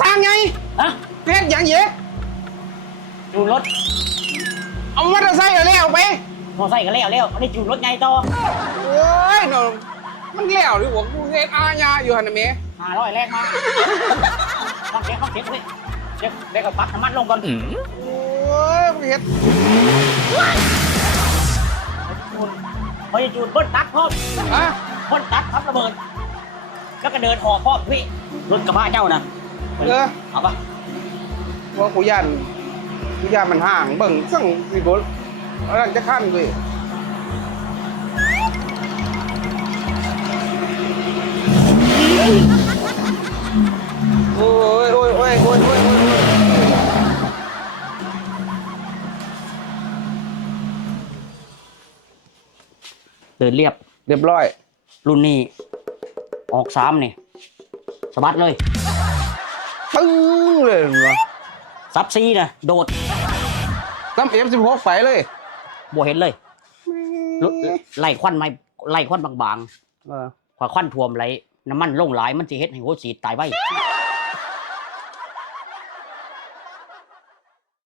สร้างไงเพชดอย่างเยอะจูนรถเอามอเตอร์ไซค์เอาแล้วไปมอไซค์ก็แล้วเล้วอันได้จูนรถไงต่อโอ้ยนนาะมันเล้วดิหัวกูเฮ็ดอาญาอยู่หันะเมห้าร้อยแรกมาต้องเก็บต้องเก็บเลยเดี๋ยวเด็กกับปั๊กน้ำมันลงก่อนโอ้ยเฮ็ดพอจะจูนบนตั๊กพร้อฮะบนตั๊กทับระเบิดแล้วก็เดินห่อพ่อพี่รถกระบะเจ้านะ เออ เอาปะว่ากูย่านกูย่านมันห่างเบิ่งสั่งสิบ่อะไรจะขั้นเว้ยโอ้ยโอ้ยโอ้ยโอ้ยโอ้ยโอ้ยโอ้ยเดินเรียบเรียบร้อย รุ่นนี้ ออกสามนี่สะบัดเลย ปึ้งเลยเหรอซับซีนะโดดซ้ำเอฟสิบหกไปเลยบัวเห็นเลยรถไล่ควันไม่ไล่ควันบางเออๆพอควันท่วมไหลน้ำมันลงหลายมันจะเฮ็ดให้หัวสีดตายไว้